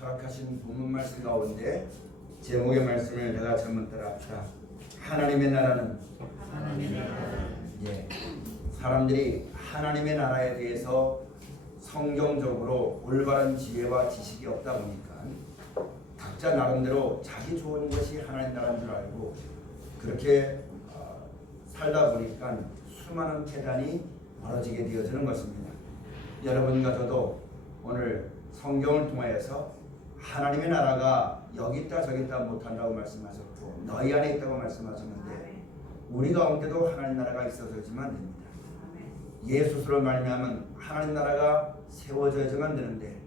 허락하신 본문 말씀 가운데 제목의 말씀을 내가 잘못 따라합시다. 하나님의 나라는 사람들이 하나님의 나라에 대해서 성경적으로 올바른 지혜와 지식이 없다 보니까 각자 나름대로 자기 좋은 것이 하나님 나라인 줄 알고 그렇게 살다 보니까 수많은 폐단이 벌어지게 되어지는 것입니다. 여러분과 저도 오늘 성경을 통하여서 하나님의 나라가 여기 있다 저기 있다 못한다고 말씀하셨고 너희 안에 있다고 말씀하셨는데 우리 가운데도 하나님 나라가 있어야지만 됩니다. 예수로 말미암은 하나님 나라가 세워져야지만 되는데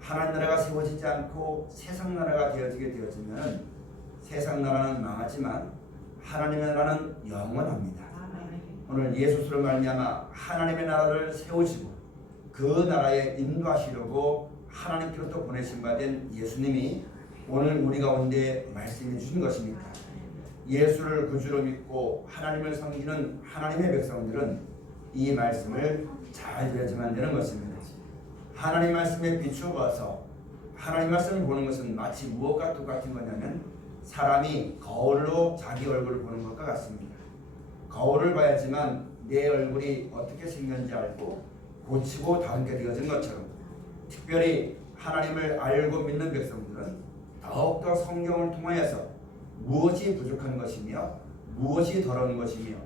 하나님 나라가 세워지지 않고 세상 나라가 되어지게 되어지면 세상 나라는 망하지만 하나님의 나라는 영원합니다. 오늘 예수로 말미암아 하나님의 나라를 세우시고 그 나라에 인도하시려고 하나님께로부터 보내신 바 된 예수님이 오늘 우리 가운데 말씀해 주신 것입니다. 예수를 구주로 믿고 하나님을 섬기는 하나님의 백성들은 이 말씀을 잘 들어야지만 되는 것입니다. 하나님 말씀에 비추어서 하나님 말씀을 보는 것은 마치 무엇과 똑같은 거냐면 사람이 거울로 자기 얼굴을 보는 것과 같습니다. 거울을 봐야지만 내 얼굴이 어떻게 생겼는지 알고 고치고 다듬게 되어진 것처럼 특별히 하나님을 알고 믿는 백성들은 더욱더 성경을 통하여서 무엇이 부족한 것이며 무엇이 더러운 것이며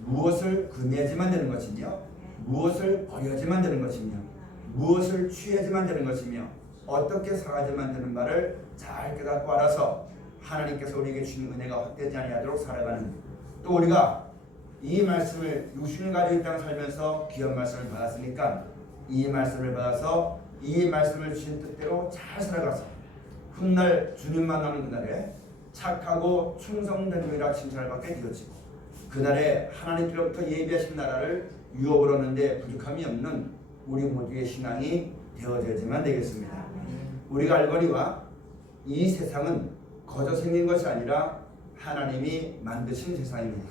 무엇을 금해야지만 되는 것이며 무엇을 버려야지만 되는 것이며 무엇을 취해야지만 되는 것이며 어떻게 살아야지만 되는 말을 잘 깨닫고 알아서 하나님께서 우리에게 주신 은혜가 헛되지 아니하도록 살아가는 또 우리가 이 말씀을 육신을 가지고 이 땅 살면서 귀한 말씀을 받았으니까 이 말씀을 받아서 이 말씀을 주신 뜻대로 잘 살아가서 훗날 주님 만나는 그날에 착하고 충성된 종이라 칭찬을 받게 되어지고 그날에 하나님께로부터 예비하신 나라를 유업을 얻는데 부족함이 없는 우리 모두의 신앙이 되어져야지만 되겠습니다. 우리가 알거니와 이 세상은 거저 생긴 것이 아니라 하나님이 만드신 세상입니다.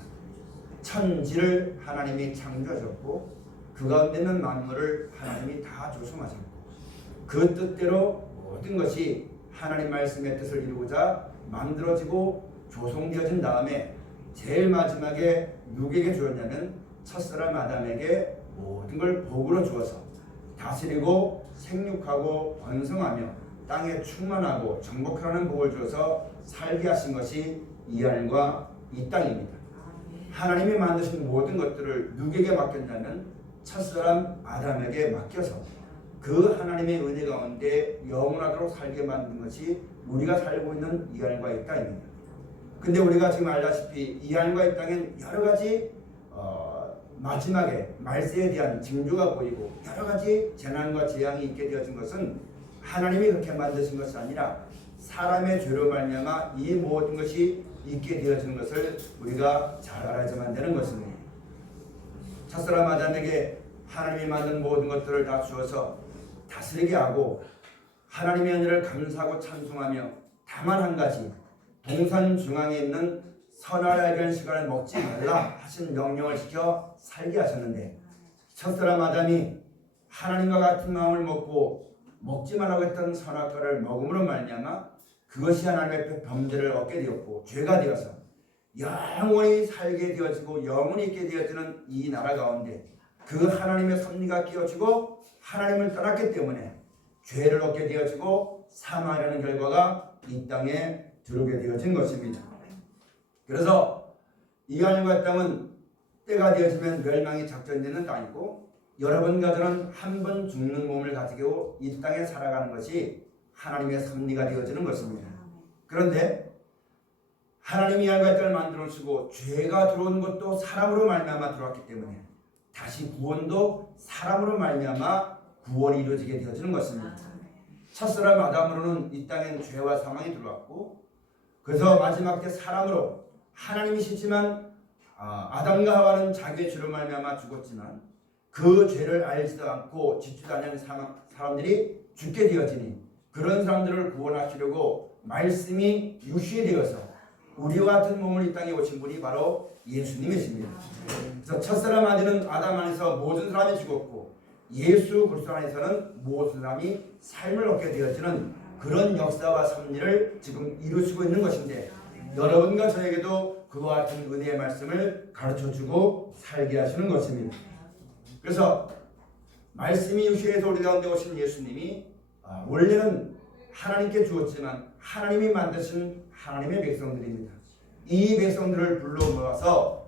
천지를 하나님이 창조하셨고 그 가운데 있는 만물을 하나님이 다 조성하셨고 그 뜻대로 모든 것이 하나님 말씀의 뜻을 이루고자 만들어지고 조성되어진 다음에 제일 마지막에 누구에게 주었냐면 첫사람 아담에게 모든 걸 복으로 주어서 다스리고 생육하고 번성하며 땅에 충만하고 정복하라는 복을 주어서 살게 하신 것이 이 하늘과 이 땅입니다. 하나님이 만드신 모든 것들을 누구에게 맡겼냐면 첫사람 아담에게 맡겨서 그 하나님의 은혜 가운데 영원하도록 살게 만든 것이 우리가 살고 있는 이 하늘과 이 땅입니다. 근데 우리가 지금 알다시피 이 하늘과 이 땅엔 여러 가지 마지막에 말세에 대한 징조가 보이고 여러 가지 재난과 재앙이 있게 되어진 것은 하나님이 그렇게 만드신 것이 아니라 사람의 죄로 말미암아 이 모든 것이 있게 되어지는 것을 우리가 잘 알아야만 되는 것입니다. 첫사람 아담에게 하나님이 만든 모든 것들을 다 주어서 다스리게 하고 하나님의 은혜를 감사하고 찬송하며 다만 한 가지 동산 중앙에 있는 선악을 알게 시간을 먹지 말라 하신 명령을 지켜 살게 하셨는데 첫사람 아담이 하나님과 같은 마음을 먹고 먹지 말라고 했던 선악과를 먹음으로 말미암아 그것이 하나님 앞에 범죄를 얻게 되었고 죄가 되어서 영원히 살게 되어지고 영원히 있게 되어지는 이 나라 가운데 그 하나님의 섭리가 끼어지고 하나님을 떠났기 때문에 죄를 얻게 되어지고 사망이라는 결과가 이 땅에 들어오게 되어진 것입니다. 그래서 이 하늘과 땅은 때가 되어지면 멸망이 작전되는 땅이고 여러분과 저는 한 번 죽는 몸을 가지고 이 땅에 살아가는 것이 하나님의 섭리가 되어지는 것입니다. 그런데 하나님이 이 하늘과 땅을 만들어주시고 죄가 들어온 것도 사람으로 말미암아 들어왔기 때문에 다시 구원도 사람으로 말미암아 구원이 이루어지게 되어지는 것입니다. 첫사람 아담으로는 이 땅엔 죄와 사망이 들어왔고 그래서 마지막 때 사람으로 하나님이시지만 아담과 하와는 자기의 죄로 말미암아 죽었지만 그 죄를 알지도 않고 짓지도 않는 사람들이 죽게 되어지니 그런 사람들을 구원하시려고 말씀이 육신이 되어서 우리와 같은 몸을 이 땅에 오신 분이 바로 예수님이십니다. 그래서 첫사람 아들은 아담 안에서 모든 사람이 죽었고 예수 그리스도 안에서는 모든 사람이 삶을 얻게 되어지는 그런 역사와 섭리를 지금 이루시고 있는 것인데 여러분과 저에게도 그와 같은 은혜의 말씀을 가르쳐주고 살게 하시는 것입니다. 그래서 말씀이 육신에서 우리 가운데 오신 예수님이 원래는 하나님께 주었지만 하나님이 만드신 하나님의 백성들입니다. 이 백성들을 불러 모아서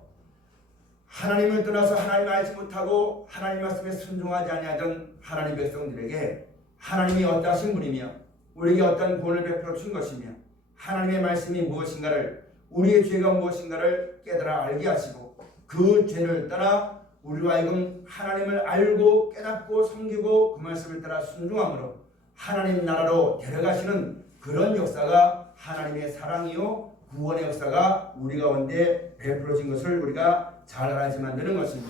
하나님을 떠나서 하나님을 알지 못하고 하나님 말씀에 순종하지 아니하던 하나님 백성들에게 하나님이 어떠하신 분이며 우리에게 어떤 구원을 베풀어 준 것이며 하나님의 말씀이 무엇인가를 우리의 죄가 무엇인가를 깨달아 알게 하시고 그 죄를 따라 우리와 하여금 하나님을 알고 깨닫고 섬기고 그 말씀을 따라 순종함으로 하나님 나라로 데려가시는 그런 역사가 하나님의 사랑이요 구원의 역사가 우리 가운데 베풀어진 것을 우리가 잘 알아야지 만드는 것입니다.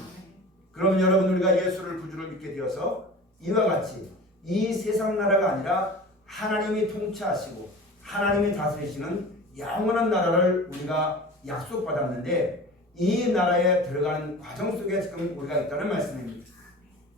그러면 여러분 우리가 예수를 구주로 믿게 되어서 이와 같이 이 세상 나라가 아니라 하나님이 통치하시고 하나님이 다스리시는 영원한 나라를 우리가 약속받았는데 이 나라에 들어가는 과정 속에 지금 우리가 있다는 말씀입니다.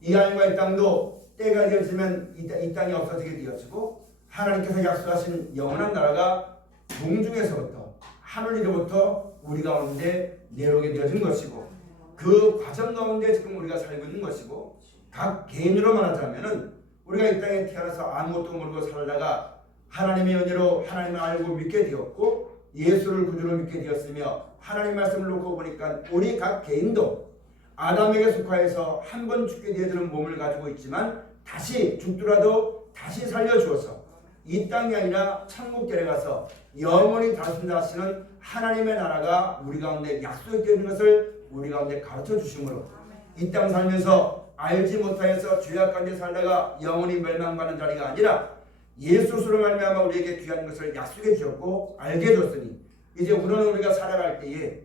이 하늘과 이 땅도 때가 되어지면 이 땅이 없어지게 되어지고 하나님께서 약속하신 영원한 나라가 동중에서부터 하늘 위로부터 우리 가운데 내려오게 되어진 것이고 그 과정 가운데 지금 우리가 살고 있는 것이고 각 개인으로 말하자면은 우리가 이 땅에 태어나서 아무것도 모르고 살다가 하나님의 은혜로 하나님을 알고 믿게 되었고 예수를 구주로 믿게 되었으며 하나님 말씀을 놓고 보니까 우리 각 개인도 아담에게 속하여서 한 번 죽게 되어지는 몸을 가지고 있지만 다시 죽더라도 다시 살려주어서 이 땅이 아니라 천국 데려가서 영원히 다스린다시는 하나님의 나라가 우리 가운데 약속이 되는 것을 우리 가운데 가르쳐 주심으로 이 땅 살면서 알지 못하여서 죄악 가운데 살다가 영원히 멸망받는 자리가 아니라 예수로 말미암아 우리에게 귀한 것을 약속해 주셨고 알게 줬으니 이제 우리는 우리가 살아갈 때에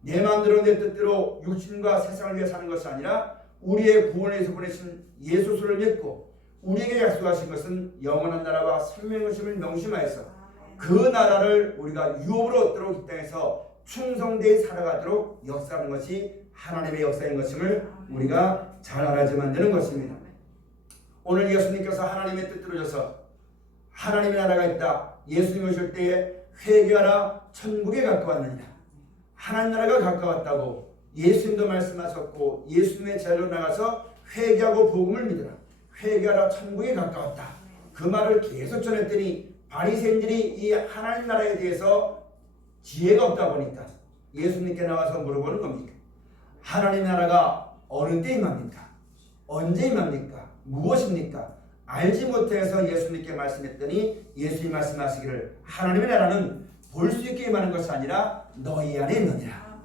내 마음대로 내 뜻대로 육신과 세상을 위해 사는 것이 아니라 우리의 구원을 위해서 보내신 예수를 믿고 우리에게 약속하신 것은 영원한 나라와 생명의 것임을 명심하여서 그 나라를 우리가 유업으로 얻도록 이 땅에서 충성되이 살아가도록 역사하는 것이 하나님의 역사인 것임을 우리가 잘 알아야지 만드는 것입니다. 오늘 예수님께서 하나님의 뜻대로 져서 하나님의 나라가 있다. 예수님 오실 때에 회개하라 천국에 가까웠느니라. 하나님 나라가 가까웠다고 예수님도 말씀하셨고 예수님의 제자로 나가서 회개하고 복음을 믿으라. 회개하라 천국에 가까웠다. 그 말을 계속 전했더니 바리새인들이 이 하나님 나라에 대해서 지혜가 없다 보니까 예수님께 나와서 물어보는 겁니까? 하나님 나라가 어느 때 임합니까? 언제 임합니까? 무엇입니까? 알지 못해서 예수님께 말씀했더니 예수님 말씀하시기를 하나님의 나라는 볼 수 있게 임하는 것이 아니라 너희 안에 있느니라.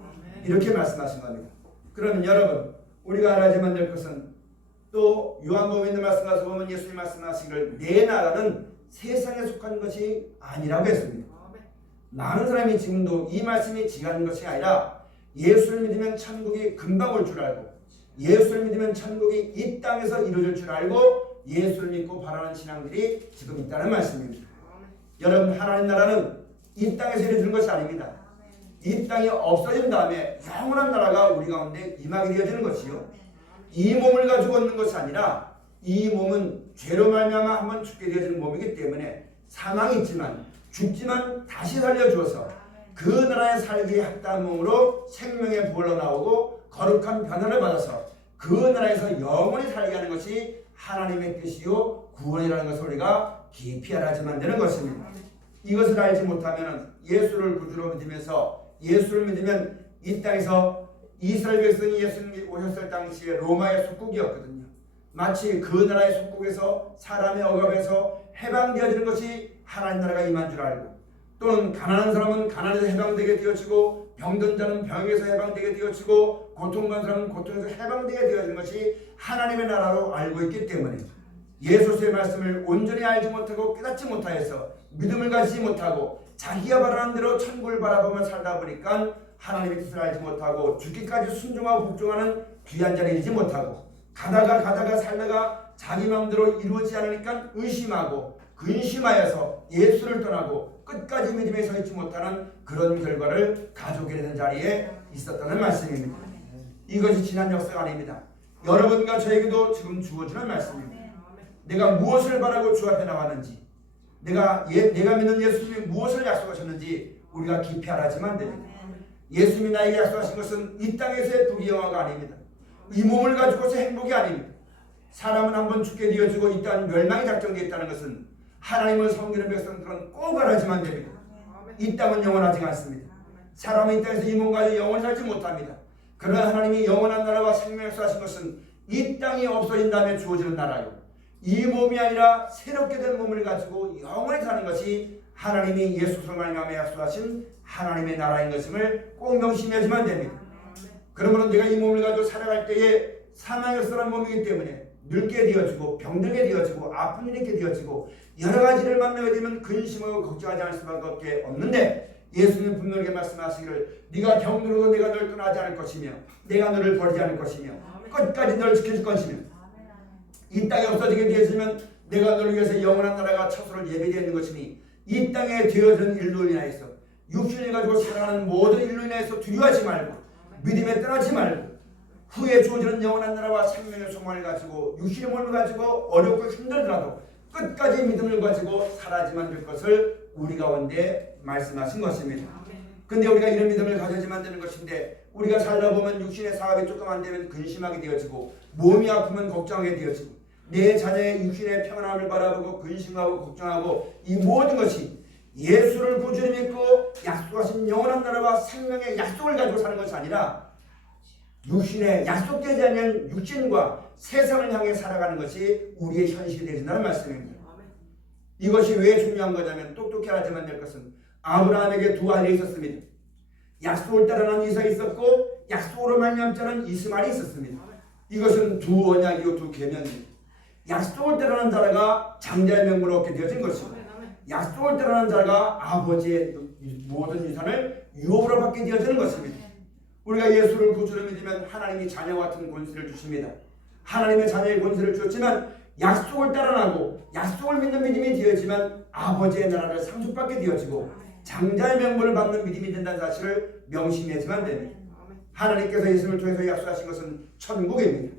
이렇게 말씀하신 겁니다. 그러면 여러분 우리가 알아야만 될 것은 또 요한복음에 있는 말씀 가서 보면 예수님 말씀하시기를 내 나라는 세상에 속한 것이 아니라고 했습니다. 많은 사람이 지금도 이 말씀이 지하는 것이 아니라 예수를 믿으면 천국이 금방 올 줄 알고 예수를 믿으면 천국이 이 땅에서 이루어질 줄 알고 예수를 믿고 바라는 신앙들이 지금 있다는 말씀입니다. 여러분 하나님 나라는 이 땅에서 이루어지는 것이 아닙니다. 이 땅이 없어진 다음에 영원한 나라가 우리 가운데 임하게 되어지는 것이요. 이 몸을 가지고 있는 것이 아니라 이 몸은 죄로 말미암아 한번 죽게 되어지는 몸이기 때문에 사망이 있지만 죽지만 다시 살려주어서 그 나라에 살기에 합당한 몸으로 생명의 부활로 나오고 거룩한 변화를 받아서 그 나라에서 영원히 살게 하는 것이 하나님의 뜻이요 구원이라는 것을 우리가 깊이 알아야만 되는 것입니다. 이것을 알지 못하면 예수를 구주로 믿으면서 예수를 믿으면 이 땅에서 이스라엘 백성이 예수님이 오셨을 당시에 로마의 속국이었거든요. 마치 그 나라의 속국에서 사람의 억압에서 해방되어지는 것이 하나님 나라가 임한 줄 알고 또는 가난한 사람은 가난에서 해방되게 되어지고 병든 자는 병에서 해방되게 되어지고 고통받는 사람은 고통에서 해방되게 되어지는 것이 하나님의 나라로 알고 있기 때문에 예수의 말씀을 온전히 알지 못하고 깨닫지 못하여서 믿음을 가지지 못하고 자기가 바라는 대로 천국을 바라보며 살다 보니까 하나님의 뜻을 알지 못하고 죽기까지 순종하고 복종하는 귀한 자리에 이르지 못하고 가다가 살다가 자기 마음대로 이루어지지 않으니까 의심하고 근심하여서 예수를 떠나고 끝까지 믿음에 서 있지 못하는 그런 결과를 가져오게 되는 자리에 있었다는 말씀입니다. 이것이 지난 역사가 아닙니다. 여러분과 저에게도 지금 주어지는 말씀입니다. 내가 무엇을 바라고 주 앞에 나왔는지 내가 믿는 예수님이 무엇을 약속하셨는지 우리가 깊이 알아야지만 됩니다. 예수님이 나에게 약속하신 것은 이 땅에서의 부귀영화가 아닙니다. 이 몸을 가지고서 행복이 아닙니다. 사람은 한번 죽게 되어지고 이 땅 멸망이 작정되어 있다는 것은 하나님을 섬기는 백성들은 꼭 알아야지만 됩니다. 이 땅은 영원하지 않습니다. 사람은 이 땅에서 이 몸 가지고 영원히 살지 못합니다. 그러나 하나님이 영원한 나라와 생명을 약속하신 것은 이 땅이 없어진 다음에 주어지는 나라요, 이 몸이 아니라 새롭게 된 몸을 가지고 영원히 사는 것이 하나님이 예수를 말미암아 약속하신 하나님의 나라인 것임을 꼭 명심해야지만 됩니다. 그러므로 내가 이 몸을 가지고 살아갈 때에 사망에서란 몸이기 때문에 늙게 되어지고 병들게 되어지고 아픈 일이 있게 되어지고 여러 가지를 만나게 되면 근심하고 걱정하지 않을 수밖에 없는데, 예수님 분명하게 말씀하시기를 네가 병들어도 내가 널 떠나지 않을 것이며 내가 너를 버리지 않을 것이며 끝까지 너를 지켜줄 것이며, 이 땅에 없어지게 되어지면 내가 너를 위해서 영원한 나라가 처소를 예비되어 있는 것이니 이 땅에 되어지는 일로 인하여서 육신을 가지고 살아가는 모든 일로 인하여서 두려워하지 말고 믿음에 떠나지 말고 후에 주어지는 영원한 나라와 생명의 소망을 가지고 육신의 몸을 가지고 어렵고 힘들더라도 끝까지 믿음을 가지고 살아야지만 될 것을 우리 가운데 말씀하신 것입니다. 근데 우리가 이런 믿음을 가져야지만 되는 것인데, 우리가 살다 보면 육신의 사업이 조금 안 되면 근심하게 되어지고 몸이 아프면 걱정하게 되어지고 내 자녀의 육신의 평안함을 바라보고 근심하고 걱정하고, 이 모든 것이 예수를 구주로 믿고 약속하신 영원한 나라와 생명의 약속을 가지고 사는 것이 아니라 육신에 약속되지 않는 육신과 세상을 향해 살아가는 것이 우리의 현실이 되신다는 말씀입니다. 이것이 왜 중요한 거냐면, 똑똑히 알아야만 될 것은 아브라함에게 두 아들이 있었습니다. 약속을 따르는 이삭이 있었고 약속으로 말미암지 않은 이스마엘이 있었습니다. 이것은 두 언약이요 두 계명입니다. 약속을 따르는 자가 장자의 명분을 얻게 되어진 것입니다. 약속을 따르는 자가 아버지의 모든 유산을 유업으로 받게 되어지는 것입니다. 우리가 예수를 구주로 믿으면 하나님이 자녀와 같은 권세를 주십니다. 하나님의 자녀의 권세를 주었지만 약속을 따라가고 약속을 믿는 믿음이 되어지만 아버지의 나라를 상속받게 되어지고 장자의 명분을 받는 믿음이 된다는 사실을 명심해야지만 됩니다. 하나님께서 예수를 통해서 약속하신 것은 천국입니다.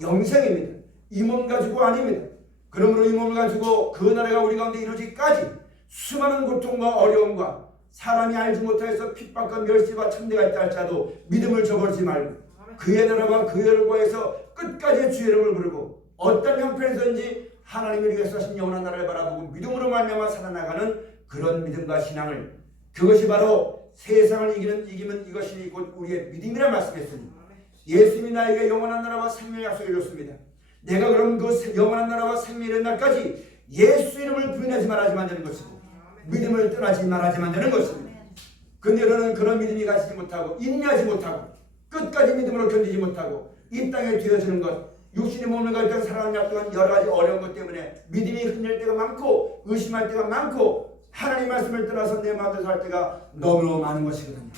영생입니다. 이 몸 가지고 아닙니다. 그러므로 이 몸을 가지고 그 나라가 우리 가운데 이루어지기까지 수많은 고통과 어려움과 사람이 알지 못해서 핍박과 멸시와 천대가 있다 할지라도 믿음을 저버리지 말고 그의 나라와 그의 열과에서 끝까지 주의 이름을 부르고 어떤 형편에서든지 하나님을 위해서 하신 영원한 나라를 바라보고 믿음으로 말미암아 살아나가는 그런 믿음과 신앙을, 그것이 바로 세상을 이기면 이것이 곧 우리의 믿음이라 말씀했으니, 예수님이 나에게 영원한 나라와 생명의 약속을 줬습니다. 내가 그럼 그 영원한 나라와 생명의 날까지 예수 이름을 부인하지 말아야지만 되는 것이고 믿음을 떠나지 말아야지만 되는 것입니다. 근데 너는 그런 믿음이 가지지 못하고 인내하지 못하고 끝까지 믿음으로 견디지 못하고 이 땅에 되어지는 것, 육신의 몸을 가지고 살아가는 약동안 여러 가지 어려운 것 때문에 믿음이 흔들릴 때가 많고 의심할 때가 많고 하나님 말씀을 떠나서 내 마음대로 살 때가 너무너무 많은 것이거든요.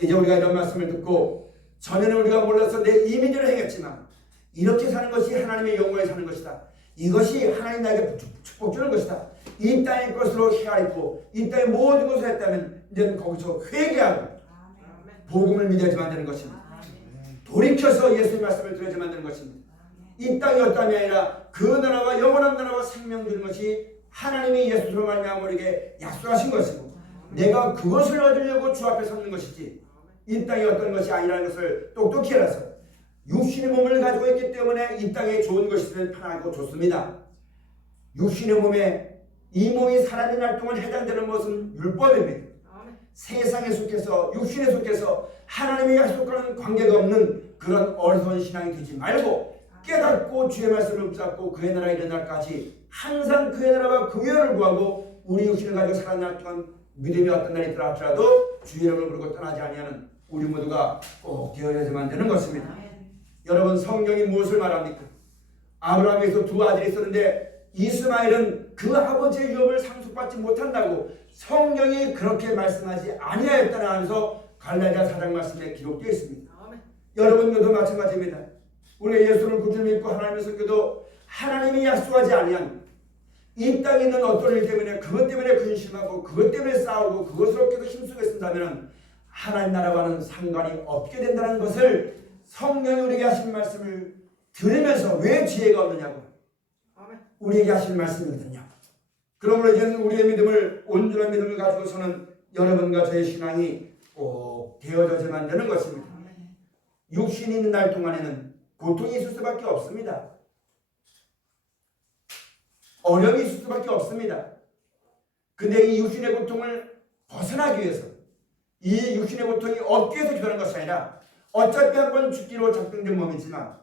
이제 우리가 이런 말씀을 듣고, 전에는 우리가 몰라서 내 이미지를 행했지만 이렇게 사는 것이 하나님의 영광에 사는 것이다, 이것이 하나님 나에게 축복 주는 것이다, 이 땅의 것으로 헤아리고 이 땅의 모든 것을 했다면 이제는 거기서 회개하고 복음을 믿어야지만 되는 것입니다. 돌이켜서 예수의 말씀을 들어야지만 되는 것입니다. 이 땅이 어떠함이 아니라 그 나라와 영원한 나라와 생명 주는 것이 하나님이 예수로 말미암아 우리에게 약속하신 것이고 내가 그것을 얻으려고 주 앞에 섰는 것이지 이 땅이 어떤 것이 아니라는 것을 똑똑히 알아서 육신의 몸을 가지고 있기 때문에 이 땅에 좋은 것이 있으면 편하고 좋습니다. 육신의 몸에 이 몸이 살아있는 날 동안 해당되는 것은 율법입니다. 세상에 속해서 육신에 속해서 하나님의 약속과는 관계가 없는 그런 어리석은 신앙이 되지 말고 깨닫고 주의 말씀을 붙잡고 그의 나라에 이르는 날까지 항상 그의 나라와 그 위를 구하고 우리 육신을 가지고 살아가는 날 동안 믿음이 어떤 날이 있더라 할지라도 주의 이름을 부르고 떠나지 아니하는 우리 모두가 꼭 되어야지만 되는 것입니다. 여러분, 성경이 무엇을 말합니까? 아브라함에서 두 아들이 있었는데 이스마엘은 그 아버지의 유업을 상속받지 못한다고 성경이 그렇게 말씀하지 아니하였다는 하면서 갈라디아 4장 말씀에 기록되어 있습니다. 여러분들도 마찬가지입니다. 우리가 예수를 구주로 믿고 하나님을 섬겨도 하나님이 약속하지 아니한 이 땅에 있는 어떤 일 때문에 그것 때문에 근심하고 그것 때문에 싸우고 그것으로 계속 힘쓰고 있다면 하나님 나라와는 상관이 없게 된다는 것을 성경이 우리에게 하신 말씀을 들으면서 왜 지혜가 없느냐고 우리에게 하신 말씀이거든요. 그러므로 이제는 우리의 믿음을 온전한 믿음을 가지고서는 여러분과 저의 신앙이 꼭 되어져야만 되는 것입니다. 육신이 있는 날 동안에는 고통이 있을 수밖에 없습니다. 어려움이 있을 수밖에 없습니다. 근데 이 육신의 고통을 벗어나기 위해서, 이 육신의 고통이 없기 위해서 기도하는 것이 아니라 어차피 한번 죽기로 작정된 몸이지만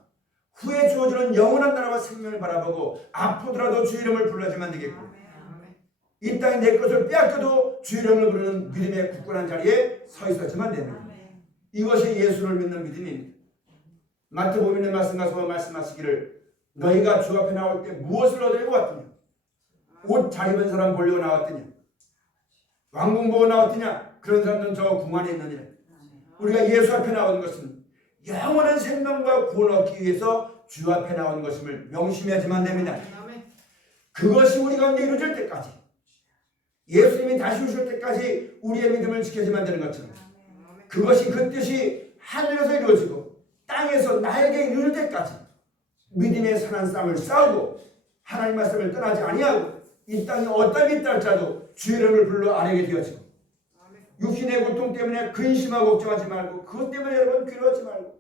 후에 주어지는 영원한 나라와 생명을 바라보고 아프더라도 주 이름을 불러야만 되겠고, 이 땅에 내 것을 빼앗겨도 주 이름을 부르는 믿음의 굳건한 자리에 서 있었지만 됩니다. 이것이 예수를 믿는 믿음입니다. 마태복음 있는 말씀 가서 말씀하시기를 너희가 주 앞에 나올 때 무엇을 얻으려고 왔더냐? 옷 잘 입은 사람 보려고 나왔더냐? 왕궁 보고 나왔더냐? 그런 사람들은 저 궁 안에 있느니라. 우리가 예수 앞에 나온 것은 영원한 생명과 구원 얻기 위해서 주 앞에 나온 것임을 명심해야지만 됩니다. 그것이 우리 가운데 이루어질 때까지, 예수님이 다시 오실 때까지 우리의 믿음을 지켜야지만 되는 것처럼, 그것이 그 뜻이 하늘에서 이루어지고 땅에서 나에게 이룰 때까지 믿음의 선한 싸움을 싸우고 하나님 말씀을 떠나지 아니하고 이 땅에 어떤 일이 있다 할지라도 주 이름을 불러 아뢰게 되어지고, 육신의 고통 때문에 근심하고 걱정하지 말고, 그것 때문에 여러분 괴로워하지 말고,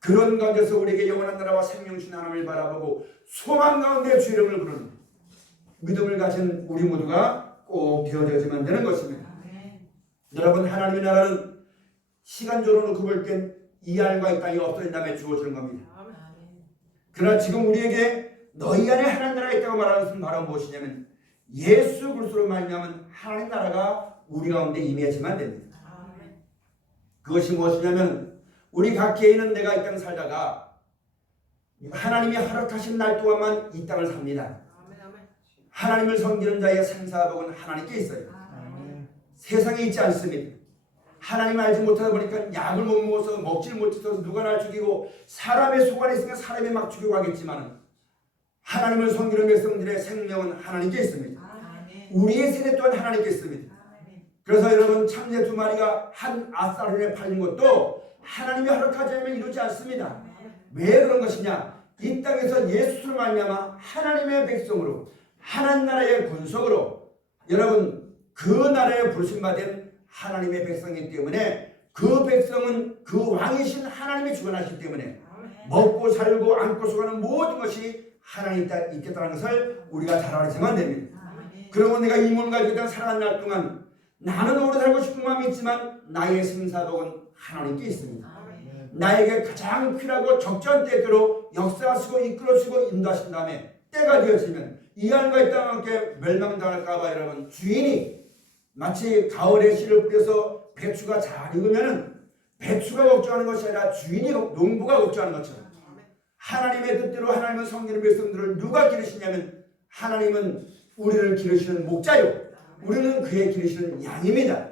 그런 가운데서 우리에게 영원한 나라와 생명신 하나님을 바라보고 소망 가운데 주 이름을 부르는 믿음을 가진 우리 모두가 꼭 되어져야지만 되는 것입니다. 여러분, 하나님의 나라는 시간적으로 놓고 볼 땐 이 하늘과 이 땅이 없어진 다음에 주어지는 겁니다. 그러나 지금 우리에게 너희 안에 하나님 나라가 있다고 말하는 것은 바로 무엇이냐면 예수 그리스도로 말미암은 하나님 나라가 우리 가운데 임해야지만 됩니다. 그것이 무엇이냐면 우리 각 개인은 내가 이 땅 살다가 하나님이 허락하신 날 동안만 이 땅을 삽니다. 하나님을 섬기는 자의 생사복은 하나님께 있어요. 세상에 있지 않습니다. 하나님을 알지 못하다 보니까 약을 못 먹어서 먹질 못해서 누가 날 죽이고, 사람의 속 안에 있으면 사람이 막 죽이고 하겠지만 하나님을 섬기는 백성들의 생명은 하나님께 있습니다. 우리의 세대 또한 하나님께 있습니다. 그래서 여러분, 참새 2마리가 한 아사르에 팔린 것도 하나님이 허락하지 않으면 이루지 않습니다. 왜 그런 것이냐? 이 땅에서 예수를 말미암아 하나님의 백성으로, 하나님 나라의 군속으로, 여러분 그 나라에 부르심받은 하나님의 백성이기 때문에 그 백성은 그 왕이신 하나님이 주관하시기 때문에 먹고 살고 안고 속하는 모든 것이 하나님이 있겠다는 것을 우리가 잘 알아야만 됩니다. 그러고 내가 이 몸을 가지고 일단 살아가는 날 동안 나는 오래 살고 싶은 마음이 있지만 나의 생사독은 하나님께 있습니다. 나에게 가장 필요하고 적절한 때대로 역사하시고 이끌어주시고 인도하신 다음에 때가 되어지면 이 하늘과 이 땅과 함께 멸망당할까봐 여러분, 주인이 마치 가을에 씨를 뿌려서 배추가 잘 익으면 배추가 걱정하는 것이 아니라 주인이, 농부가 걱정하는 것처럼 하나님의 뜻대로 하나님을 섬기는 백성들을 누가 기르시냐면 하나님은 우리를 기르시는 목자요, 우리는 그의 기르시는 양입니다.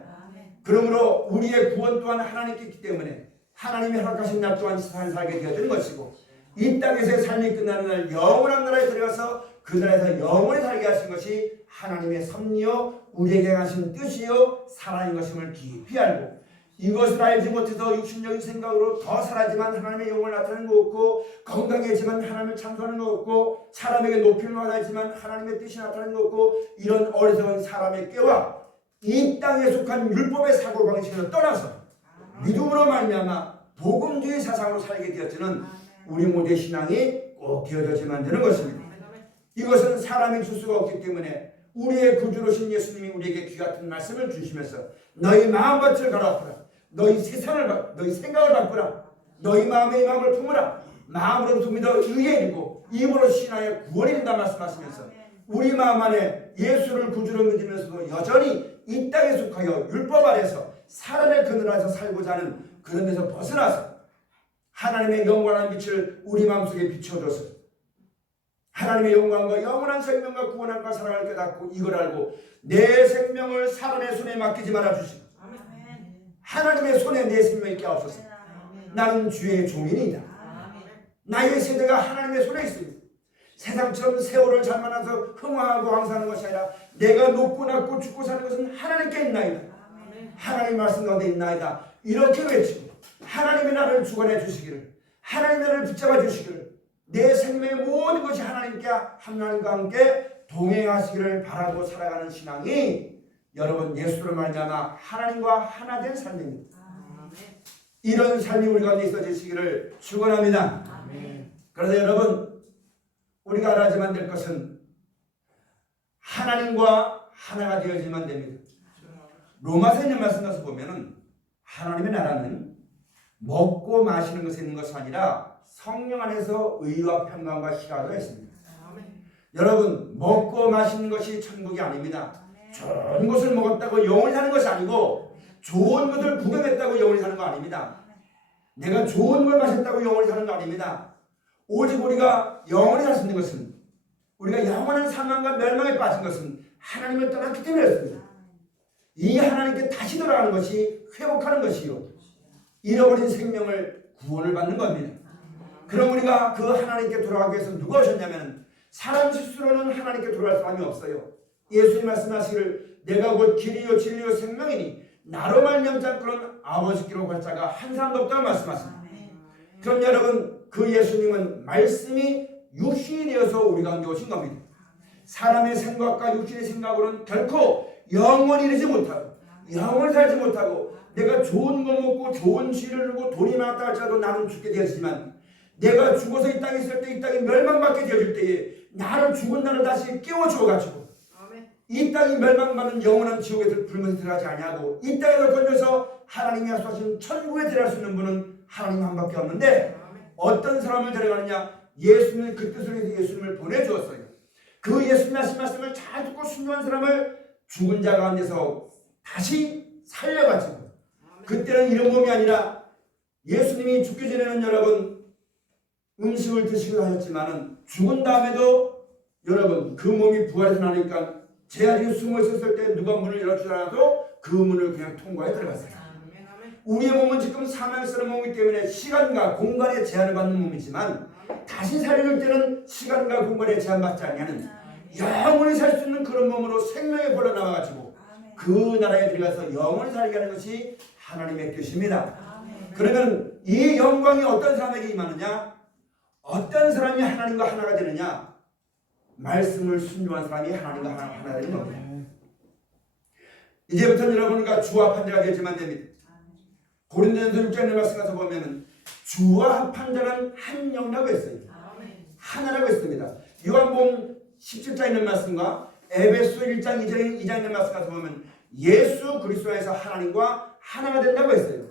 그러므로 우리의 구원 또한 하나님께 있기 때문에 하나님이 허락하신 날 또한 세상을 살게 되어지는 것이고, 이 땅에서의 삶이 끝나는 날 영원한 나라에 들어가서 그 나라에서 영원히 살게 하신 것이 하나님의 섭리요 우리에게 하신 뜻이요 사랑인 것임을 깊이 알고, 이것을 알지 못해서 육신적인 생각으로 더 살아지만 하나님의 영을 나타내는 것 없고, 건강해지만 하나님을 찬송하는 것 없고, 사람에게 높임을 받아야지만 하나님의 뜻이 나타나는 것 없고, 이런 어리석은 사람의 꾀와 이 땅에 속한 율법의 사고방식을 떠나서 믿음으로 말미암아 복음주의 사상으로 살게 되었지는 우리 모두의 신앙이 꼭 되어져야만 되는 것입니다. 이것은 사람이 줄 수가 없기 때문에 우리의 구주로신 예수님이 우리에게 귀 같은 말씀을 주시면서 너희 마음밭을 갈아엎으라, 너희 세상을, 너희 생각을 바꾸라, 너희 마음의 마음을 품으라, 마음으로부터 믿어 의에 이르고 입으로 신하여 구원이 된다 말씀하시면서 우리 마음 안에 예수를 구주로 믿으면서도 여전히 이 땅에 속하여 율법 아래서 사람의 그늘 안에서 살고자 하는 그런 데서 벗어나서 하나님의 영원한 빛을 우리 마음속에 비춰줘서 하나님의 영광과 영원한 생명과 구원함과 사랑을 깨닫고 이걸 알고 내 생명을 사람의 손에 맡기지 말아주시고 하나님의 손에 내 생명이 깨없어서 나는 주의 종인이다. 나의 세대가 하나님의 손에 있습니다. 세상처럼 세월을 잘 만나서 흥황하고 항상하는 것이 아니라 내가 높고 낮고 죽고 사는 것은 하나님께 있나이다. 하나님 말씀 가운데 있나이다. 이렇게 외치고 하나님의 나를 주관해 주시기를, 하나님의 나를 붙잡아 주시기를, 내 생명의 모든 것이 하나님과 함께 동행하시기를 바라고 살아가는 신앙이 여러분 예수로 말미암아 하나님과 하나 된 삶입니다. 이런 삶이 우리 가운데 있어지시기를 축원합니다. 그래서 여러분 우리가 알아야만 될 것은 하나님과 하나가 되어지만 됩니다. 로마서 있는 말씀 가서 보면은 하나님의 나라는 먹고 마시는 것에 있는 것이 아니라 성령 안에서 의와 평강과 희락이 있습니다. 여러분 먹고 마시는 것이 천국이 아닙니다. 좋은 것을 먹었다고 영원히 사는 것이 아니고 좋은 것을 구경했다고 영원히 사는 거 아닙니다. 내가 좋은 걸 마셨다고 영원히 사는 거 아닙니다. 오직 우리가 영원히 살 수 있는 것은 우리가 영원한 사망과 멸망에 빠진 것은 하나님을 떠났기 때문에 그렇습니다. 이 하나님께 다시 돌아가는 것이 회복하는 것이요 잃어버린 생명을 구원을 받는 겁니다. 그럼 우리가 그 하나님께 돌아가기 위해서 누가 오셨냐면 사람 스스로는 하나님께 돌아갈 사람이 없어요. 예수님 말씀하시기를 내가 곧 길이요 진리요 생명이니 나로 말미암지 않고는 아버지께로 갈 자가 한 사람도 없다고 말씀하십니다. 그럼 여러분 그 예수님은 말씀이 육신이 되어서 우리 가운데 오신 겁니다. 사람의 생각과 육신의 생각으로는 결코 영원히 이르지 못하고 영원히 살지 못하고 내가 좋은 거 먹고 좋은 지를 누르고 돈이 많았다 할지라도 나는 죽게 되었지만 내가 죽어서 이 땅에 있을 때 이 땅이 멸망받게 되어질 때에 나를 죽은 나를 다시 깨워주어가지고 이 땅이 멸망받는 영원한 지옥에 불면서 들어가지 아니하고 이 땅에서 건져서 하나님이 약속하신 천국에 들어갈 수 있는 분은 하나님 한 밖에 없는데 어떤 사람을 데려가느냐 예수님은 그 뜻을 위해서 예수님을 보내주었어요. 그 예수님 하신 말씀을 잘 듣고 순종한 사람을 죽은 자 가운데서 다시 살려가지고 그때는 이런 몸이 아니라 예수님이 죽기 전에는 여러분 음식을 드시기도 하셨지만은 죽은 다음에도 여러분 그 몸이 부활해서 나니까 제 자리에 숨어 있었을 때 누가 문을 열어주더라도 그 문을 그냥 통과해 들어갔어요. 우리의 몸은 지금 사망스러운 몸이기 때문에 시간과 공간의 제한을 받는 몸이지만 다시 살릴 때는 시간과 공간에 제한받지 않냐는 영원히 살 수 있는 그런 몸으로 생명의 볼로 나와가지고 그 나라에 들어가서 영원히 살게 하는 것이 하나님의 뜻입니다. 그러면 이 영광이 어떤 사람에게 임하느냐? 어떤 사람이 하나님과 하나가 되느냐? 말씀을 순종한 사람이 하나님과 하나 되는 겁니다. 이제부터는 여러분과 주와 합한 자가 되지만 됩니다. 고린도전서 6장의 말씀 가서 보면은 주와 합한 자는 한 영이라고 했어요. 하나라고 했습니다. 요한복음 17장 있는 말씀과 에베소 1장 2장 있는 말씀 가서 보면 예수 그리스도 안에서 하나님과 하나가 된다고 했어요.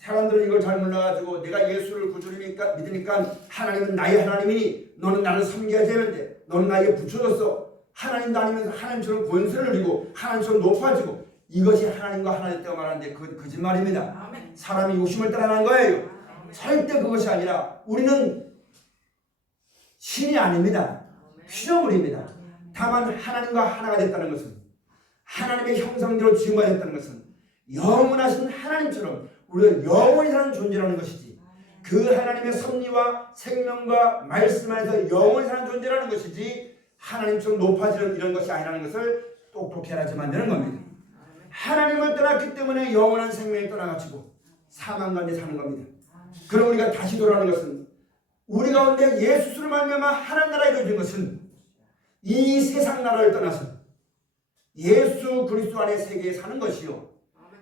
사람들은 이걸 잘 몰라가지고 내가 예수를 구주로 믿으니까 하나님은 나의 하나님이니 너는 나를 섬겨야 되는데 너는 나에게 붙여줬어. 하나님도 아니면서 하나님처럼 권세를 누리고 하나님처럼 높아지고 이것이 하나님과 하나 됐다고 말하는데 그건 거짓말입니다. 사람이 욕심을 따라하는 거예요. 절대 그것이 아니라 우리는 신이 아닙니다. 피조물입니다. 다만 하나님과 하나가 됐다는 것은 하나님의 형상대로 지음받았다는 것은 영원하신 하나님처럼 우리가 영원히 사는 존재라는 것이지 그 하나님의 섭리와 생명과 말씀 안에서 영원히 사는 존재라는 것이지 하나님처럼 높아지는 이런 것이 아니라는 것을 똑똑히 알아야지 만드는 겁니다. 하나님을 떠났기 때문에 영원한 생명이 떠나가지고 사망 가운데 사는 겁니다. 그럼 우리가 다시 돌아오는 것은 우리 가운데 예수를 말미암아 하나님 나라에 이루어진 것은 이 세상 나라를 떠나서 예수 그리스도 안의 세계에 사는 것이요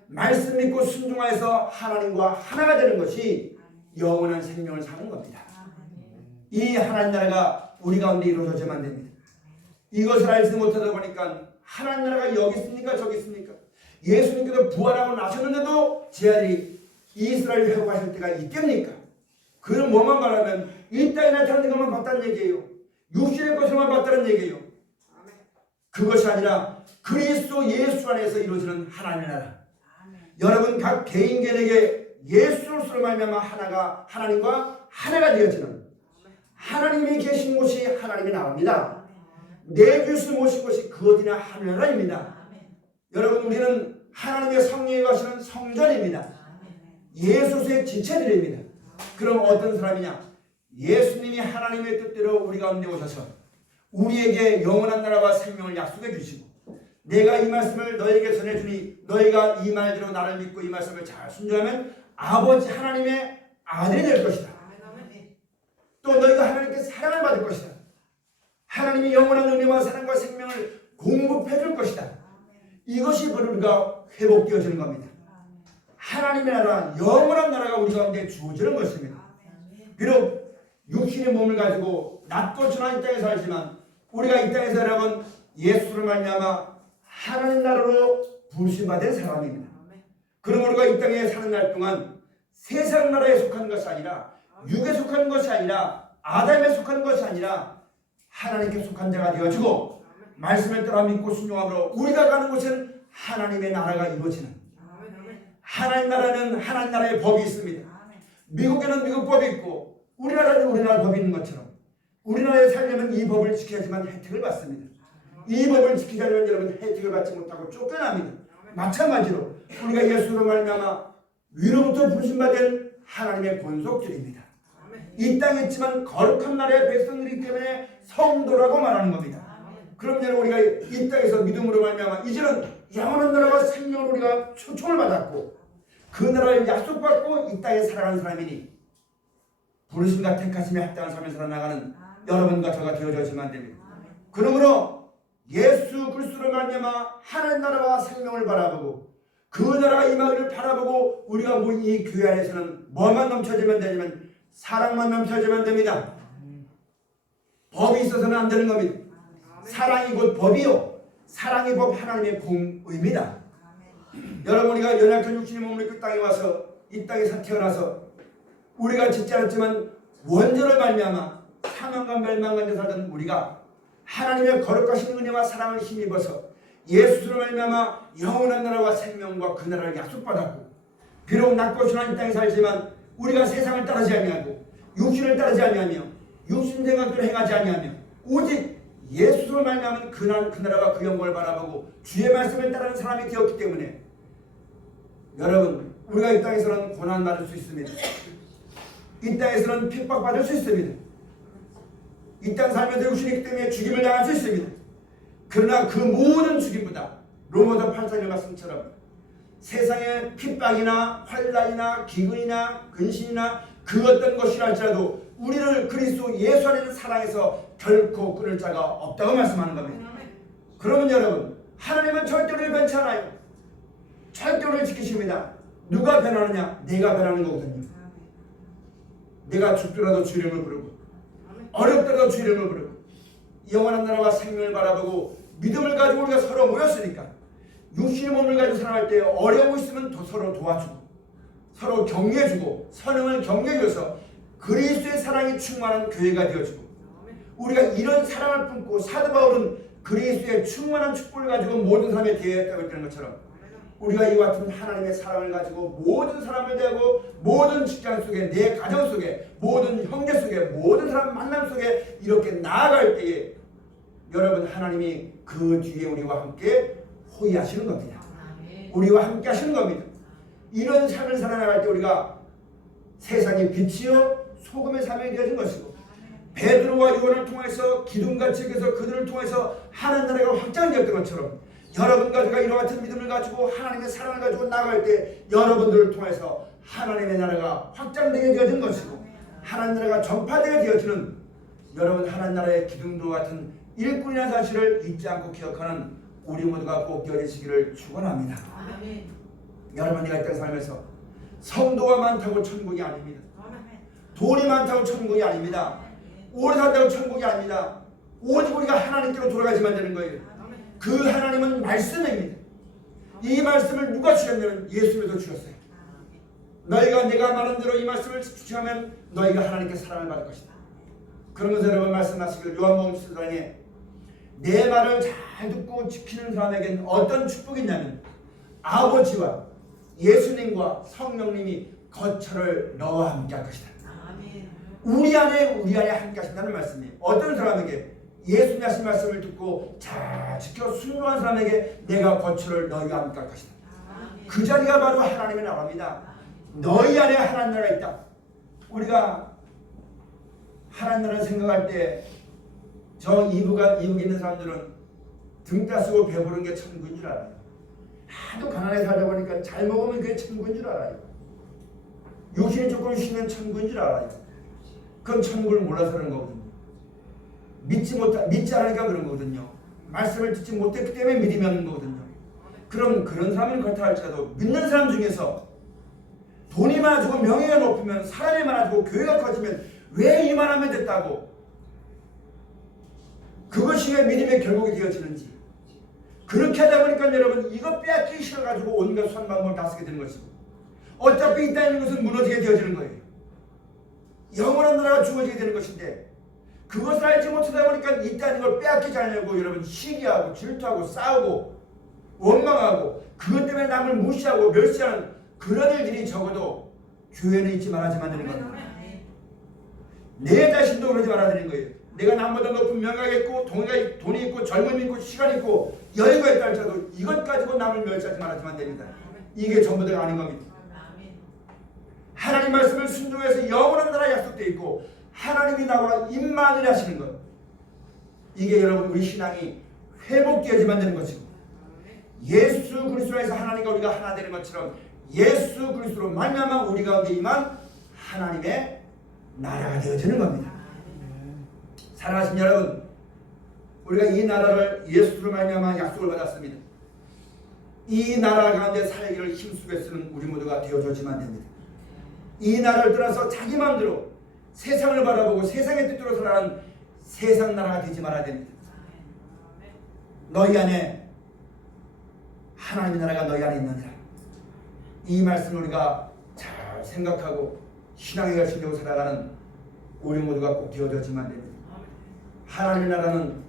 말씀 믿고 순종하여서 하나님과 하나가 되는 것이 영원한 생명을 사는 겁니다. 이 하나님 나라가 우리 가운데 이루어져야만 됩니다. 이것을 알지 못하다 보니까 하나님 나라가 여기 있습니까 저기 있습니까? 예수님께서 부활하고 나셨는데도 제 아들이 이스라엘 회복하실 때가 있겠습니까? 그는 뭐만 말하면 이 땅에 나타나는 것만 봤다는 얘기예요. 육신의 것을만 봤다는 얘기예요. 그것이 아니라 그리스도 예수 안에서 이루어지는 하나님의 나라. 여러분 각 개인에게 예수로 말미암아 하나가 하나님과 하나가 되어지는 하나님이 계신 곳이 하나님의 나라입니다. 내 주스 모신 곳이 그 어디나 하늘나라입니다. 여러분 우리는 하나님의 성령이 가시는 성전입니다. 예수의 지체들입니다. 그럼 어떤 사람이냐? 예수님이 하나님의 뜻대로 우리 가운데 오셔서 우리에게 영원한 나라와 생명을 약속해 주시고 내가 이 말씀을 너에게 전해주니 너희가 이 말대로 나를 믿고 이 말씀을 잘 순종하면 아버지 하나님의 아들이 될 것이다. 또 너희가 하나님께 사랑을 받을 것이다. 하나님이 영원한 은혜와 사랑과 생명을 공급해 줄 것이다. 이것이 바로 우리가 회복되어지는 겁니다. 하나님의 나라, 영원한 나라가 우리 가운데 주어지는 것입니다. 비록 육신의 몸을 가지고 낮고 천한 이 땅에 살지만 우리가 이 땅에서 여러분 예수를 말미암아 하나님 나라로 부르심받은 사람입니다. 그러므로 우리가 이 땅에 사는 날 동안 세상 나라에 속한 것이 아니라 육에 속한 것이 아니라 아담에 속한 것이 아니라 하나님께 속한 자가 되어지고 말씀을 따라 믿고 순종함으로 우리가 가는 곳은 하나님의 나라가 이루어지는, 하나님 나라는 하나님 나라의 법이 있습니다. 미국에는 미국 법이 있고 우리나라는 우리나라 법이 있는 것처럼 우리나라에 살려면 이 법을 지켜야지만 혜택을 받습니다. 이 법을 지키지 않으면 여러분 혜택을 받지 못하고 쫓겨납니다. 마찬가지로 우리가 예수로 말미암아 위로부터 부르심받은 하나님의 본속들입니다. 이 땅에 있지만 거룩한 나라의 백성들이기 때문에 성도라고 말하는 겁니다. 그럼 여러분 우리가 이 땅에서 믿음으로 말미암아 이제는 영원한 나라와 생명을 우리가 초청을 받았고 그 나라를 약속받고 이 땅에 살아가는 사람이니 부르심과 택하심에 합당한 삶을 살아나가는 여러분과 저가 되어져야지만 됩니다. 그러므로 예수 그리스도를 말미암아 하나님 나라와 생명을 바라보고 그 나라가 임하기를 바라보고 우리가 모인 이 교회 안에서는 뭐만 넘쳐지면 되냐면 사랑만 넘쳐지면 됩니다. 법이 있어서는 안 되는 겁니다. 사랑이 곧 법이요 사랑이 법 하나님의 공의입니다. 여러분 우리가 연약한 육신의 몸을 입고 땅에 와서 이 땅에서 태어나서 우리가 짓지 않았지만 원죄를 말미암아 사망과 멸망 가운데 살던 우리가 하나님의 거룩하신 은혜와 사랑을 힘입어서 예수를 말미암아 영원한 나라와 생명과 그 나라를 약속받았고 비록 낮고 순한 이 땅에 살지만 우리가 세상을 따르지 아니하고 육신을 따르지 아니하며 육신 생각대로 행하지 아니하며 오직 예수를 말미암은 그 나라와 그 영광을 바라보고 주의 말씀을 따르는 사람이 되었기 때문에 여러분 우리가 이 땅에서는 고난 받을 수 있습니다. 이 땅에서는 핍박받을 수 있습니다. 이 땅 살면서 육신이기 때문에 죽임을 당할 수 있습니다. 그러나 그 모든 죽임보다 로마서 8장의 말씀처럼 세상의 핍박이나 환난이나 기근이나 근심이나 그 어떤 것이라 할지라도 우리를 그리스도 예수 안에 있는 사랑에서 결코 끊을 자가 없다고 말씀하는 겁니다. 그러면 여러분 하나님은 절대로 변치 않아요. 절대로 지키십니다. 누가 변하느냐? 내가 변하는 거거든요. 내가 죽더라도 주 이름을 부르고 어렵더라도 주 이름을 부르고 영원한 나라와 생명을 바라보고 믿음을 가지고 우리가 서로 모였으니까 육신의 몸을 가지고 살아갈 때 어려움이 있으면 서로 도와주고 서로 격려해주고 선행을 격려해줘서 그리스도의 사랑이 충만한 교회가 되어주고 우리가 이런 사랑을 품고 사도 바울은 그리스도의 충만한 축복을 가지고 모든 사람에 대하였다고 했다는 것처럼 우리가 이와 같은 하나님의 사랑을 가지고 모든 사람을 대하고 모든 직장 속에 내 가정 속에 모든 형제 속에 모든 사람 만남 속에 이렇게 나아갈 때에 여러분 하나님이 그 뒤에 우리와 함께 호의하시는 겁니다. 우리와 함께 하시는 겁니다. 이런 삶을 살아나갈 때 우리가 세상의 빛이요 소금의 삶이 되어진 것이고 베드로와 요한을 통해서 기둥같이 여겨서 그들을 통해서 하나님 나라가 확장되었던 것처럼 여러분과 제가 이와 같은 믿음을 가지고 하나님의 사랑을 가지고 나아갈 때 여러분들을 통해서 하나님의 나라가 확장되게 되어진 것이고 하나님 나라가 전파되게 되어지는 여러분 하나님 나라의 기둥도 같은 일꾼이라는 사실을 잊지 않고 기억하는 우리 모두가 꼭 되어지시기를 축원합니다. 여러분 내가 이 땅 살면서 성도가 많다고 천국이 아닙니다. 돈이 많다고 천국이 아닙니다. 오래 산다고 천국이 아닙니다. 오직 우리가 하나님께로 돌아가지만 되는 거예요. 그 하나님은 말씀입니다. 이 말씀을 누가 주셨냐면 예수님께서 주셨어요. 너희가 내가 말한 대로 이 말씀을 지키면 너희가 하나님께 사랑을 받을 것이다. 그러면서 여러분 말씀하시길 요한복음 14장에 내 말을 잘 듣고 지키는 사람에게는 어떤 축복이 있냐면 아버지와 예수님과 성령님이 거처를 너와 함께 할 것이다. 우리 안에 함께 하신다는 말씀이에요. 어떤 사람에게 예수님 하신 말씀을 듣고 잘 지켜 순종한 사람에게 내가 거처를 너희와 함께 할 것이다. 그 자리가 바로 하나님의 나라입니다. 너희 안에 하나님 나라가 있다. 우리가 하나님 나라를 생각할 때 저 이북에 있는 사람들은 등 따쓰고 배부른 게 천국인 줄 알아요. 하도 가난하게 살다 보니까 잘 먹으면 그게 천국인 줄 알아요. 육신이 조금 쉬면 천국인 줄 알아요. 그건 천국을 몰라서 그런 거거든요. 믿지 않으니까 그런 거거든요. 말씀을 듣지 못했기 때문에 믿음이 없는 거거든요. 그럼 그런 사람은 그렇다 할지라도 믿는 사람 중에서 돈이 많아지고 명예가 높으면 사람이 많아지고 교회가 커지면 왜 이만하면 됐다고 그것이 왜 믿음의 결국이 되어지는지 그렇게 하다 보니까 여러분 이것 빼앗기 싫어가지고 온갖 선방법을 다 쓰게 되는 것이고 어차피 있다는 것은 무너지게 되어지는 거예요. 영원한 나라가 주어지게 되는 것인데 그것을 알지 못하다 보니까 있다는 걸 빼앗기지 않으려고 여러분 시기하고 질투하고 싸우고 원망하고 그것 때문에 남을 무시하고 멸시하는 그런 일들이 적어도 교회는 있지 말아야지만 되는 겁니다. 내 자신도 그러지 말아야 되는 거예요. 내가 남보다 높은 명예가 있고 돈이 있고 젊음이 있고 시간이 있고 여유가 있다 할지라도 이것 가지고 남을 멸시하지 말아야지만 됩니다. 이게 전부가 아닌 겁니다. 하나님 말씀을 순종해서 영원한 나라 약속되어 있고 하나님이 나와 임만을 하시는 것 이게 여러분 우리 신앙이 회복되어야지만 되는 것이고 예수 그리스도로 해서 하나님과 우리가 하나 되는 것처럼 예수 그리스도로 말미암아 우리 가운데 임한 하나님의 나라가 되어지는 겁니다. 사랑하신 여러분, 우리가 이 나라를 예수로 말미암아 약속을 받았습니다. 이 나라 가운데 살기를 힘쓰게 쓰는 우리 모두가 되어주지만 됩니다. 이 나라를 떠나서 자기 마음대로 세상을 바라보고 세상의 뜻대로 살아가는 세상 나라가 되지 말아야 됩니다. 너희 안에 하나님의 나라가 너희 안에 있느니라. 이 말씀을 우리가 잘 생각하고 신앙의 결심으로 살아가는 우리 모두가 꼭 되어졌지만 됩니다. 하나님의 나라는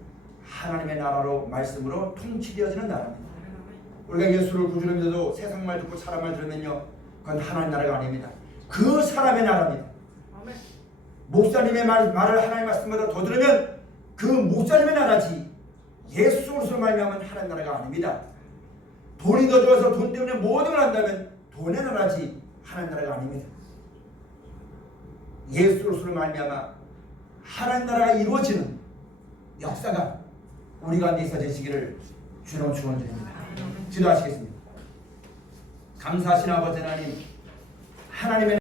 하나님의 나라로 말씀으로 통치되어지는 나라입니다. 우리가 예수를 구주로 믿어도 세상 말 듣고 사람 말 들으면요 그건 하나님 나라가 아닙니다. 그 사람의 나라입니다. 목사님의 말을 하나님 말씀보다 더 들으면 그 목사님의 나라지 예수 그리스도로 말미암은 하나님 나라가 아닙니다. 돈이 더 좋아서 돈 때문에 모든 걸 한다면 돈의 나라지 하나님 나라가 아닙니다. 예수 그리스도로 말미암아 하나님 나라가 이루어지는 역사가 우리 가운데 있어지시기를 주로 축원드립니다. 기도하시겠습니다. 감사하신 아버지 하나님, 하나님의